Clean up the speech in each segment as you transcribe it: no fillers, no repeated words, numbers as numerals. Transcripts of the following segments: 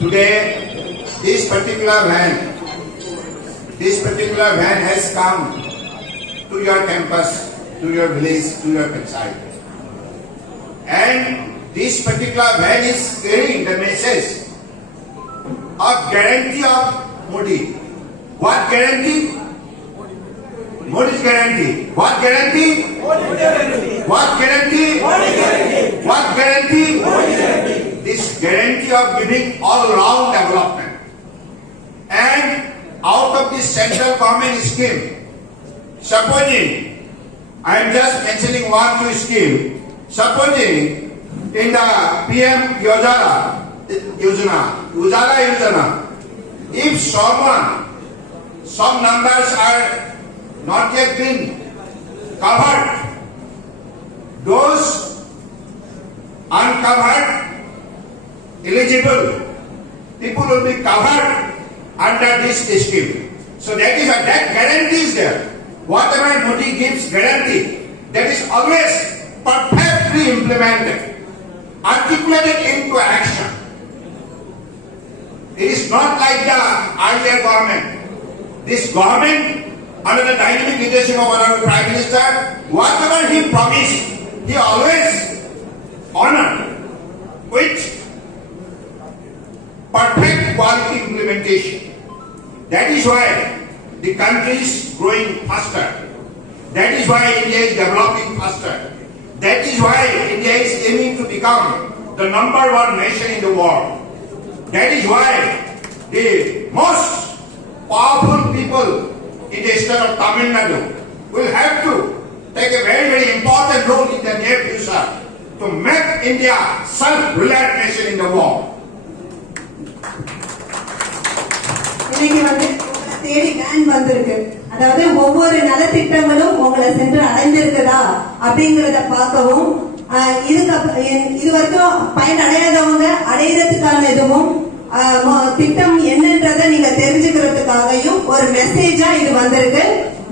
Today, this particular van has come to your campus, to your village, to your panchayat. And this particular van is carrying the message of guarantee of Modi. What guarantee? Modi's guarantee. What guarantee? Modi guarantee. What guarantee? Modi guarantee. What guarantee? Modi guarantee. This guarantee of giving all-round development. And out of this central government scheme, supposing, I am just mentioning one, two scheme, supposing in the PM Ujala Yojana, if some numbers are not yet been covered, those uncovered eligible people will be covered under this scheme. So that guarantee is there. Whatever Modi gives guarantee, that is always perfectly implemented, articulated into action. It is not like the earlier government. This government, under the dynamic leadership of our Prime Minister, whatever he promised, he always honored with perfect quality implementation. That is why the country is growing faster. That is why India is developing faster. That is why India is aiming to become the #1 nation in the world. That is why the most powerful people in the state of Tamil Nadu will have to take a very, very important role in the near future to make India self-reliant nation in the world. இன்னைக்கு தேடி van வந்திருக்கு. அதாவது ஒவ்வொரு நலத்திட்டங்களும் உங்களை சென்று அடைஞ்சிருக்குதா அப்படிங்கறத பார்க்கவும், இது வரைக்கும் பயனடையாதவங்க அடையிறதுக்கான இதுவும் திட்டம் என்னன்றதை நீங்க தெரிஞ்சுக்கிறதுக்காகவும் ஒரு மெசேஜா இது வந்திருக்கு.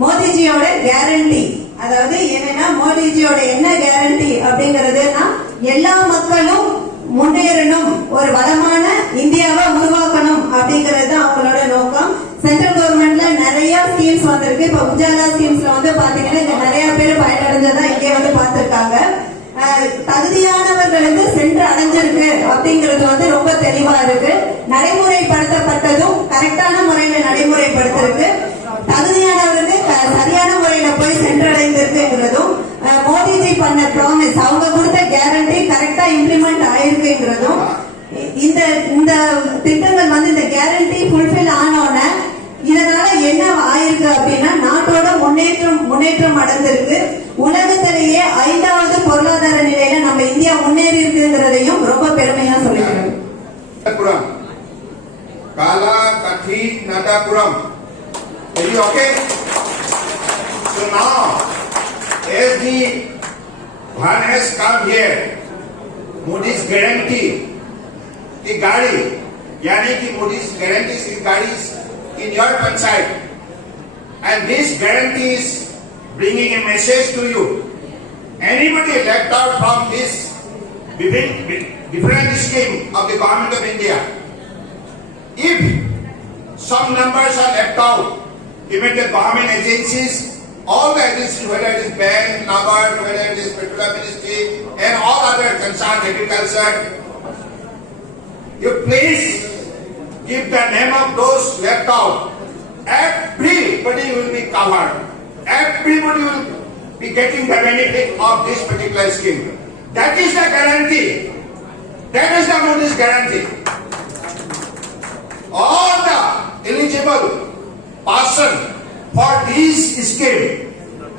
மோடிஜியோட கேரண்டி, அதாவது என்னன்னா மோடிஜியோட என்ன கேரண்டி அப்படிங்கறதுனா எல்லா மக்களும் முன்னேறணும், ஒரு வளமான இந்தியாவை உருவாக்கணும் அப்படிங்கறது அவங்களோட நோக்கம். சென்ட்ரல் கவர்மெண்ட்ல நிறைய ஸ்கீம்ஸ் வந்திருக்கு. இப்ப உஜாலா ஸ்கீம்ஸ்ல பாத்தீங்கன்னா இங்க நிறைய பேர் பயனடைஞ்சதா இங்கே பார்த்திருக்காங்க. தகுதியானவர்களுக்கு சென்று அடைஞ்சிருக்கு அப்படிங்கிறது ரொம்ப தெளிவா இருக்கு. நடைமுறைப்படுத்தப்பட்டதும் கரெக்டான முறையில நடைமுறைப்படுத்திருக்கு. தகுதியானவர்களுக்கு சரியான முறையில போய் சென்றடைந்திருக்குங்கிறதும், மோடிஜி பண்ண ப்ராமிஸ், அவங்க கொடுத்த கேரண்டி கரெக்டா இம்ப்ளிமெண்ட் ஆயிருக்குங்கிறதும், இந்த திட்டங்கள் இந்த கேரண்டி ஃபுல்ஃபில் ஆனோட இதனால என்ன ஆயிருக்கு அப்படின்னா நாட்டோட முன்னேற்றம் அடைந்திருக்கு. உலகத்திலேயே 5வது பொருளாதார நிலையில நம்ம இந்தியா முன்னேறி இருக்குங்கிறதையும் ரொம்ப பெருமையா சொல்லிக்கிறோம். Kala Kathi Nadapuram. Are you okay? So now, as the one has come here, Modi's guarantee, the gadi, yani ki Modi's guarantee is gadis in your panchayat, and this guarantee is bringing a message to you. Anybody left out from this different scheme of the government of India, if some numbers are left out, even the government agencies, all the agencies, whether it is bank, NABARD, whether it is Petroleum Ministry, and all other concerned agriculture, you please give the name of those left out. Everybody will be covered. Everybody will be getting the benefit of this particular scheme. That is the guarantee. That is the Modi's guarantee. All the eligible person for this scheme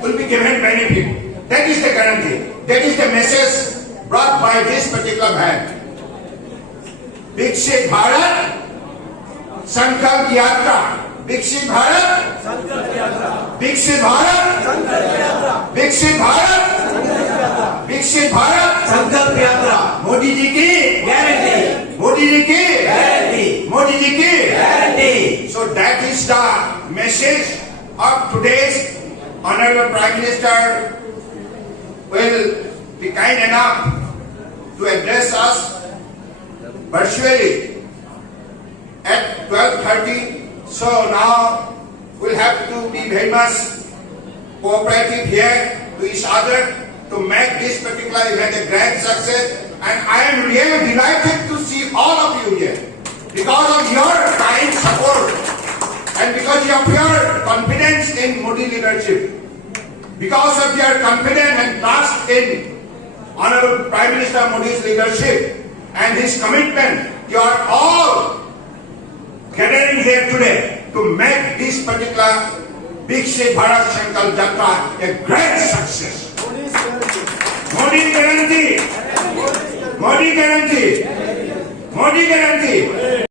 will be given benefit. That is the guarantee. That is the message brought by this particular man. Viksit Bharat, Sankalp Yatra. Viksit Bharat, Sankalp Yatra. Viksit Bharat, Sankalp Yatra. Viksit Bharat, Sankalp Yatra. Viksit Bharat, Sankalp Yatra. Modi ji ki guarantee. Modi ji ki guarantee. Modi ji ki guarantee. So that is the message of today's Honorable Prime Minister will be kind enough to address us virtually at 12:30. So now we'll have to be very much cooperative here to each other to make this particular event a great success. And I am really delighted to see all of you here because of your kind support and because of your confidence in Modi leadership. Because of your confidence and trust in Honorable Prime Minister Modi's leadership and his commitment, you are all gathering here today to make this particular Viksit Bharat Sankalp Yatra a great success. Modi guarantee. Modi guarantee. Modi guarantee.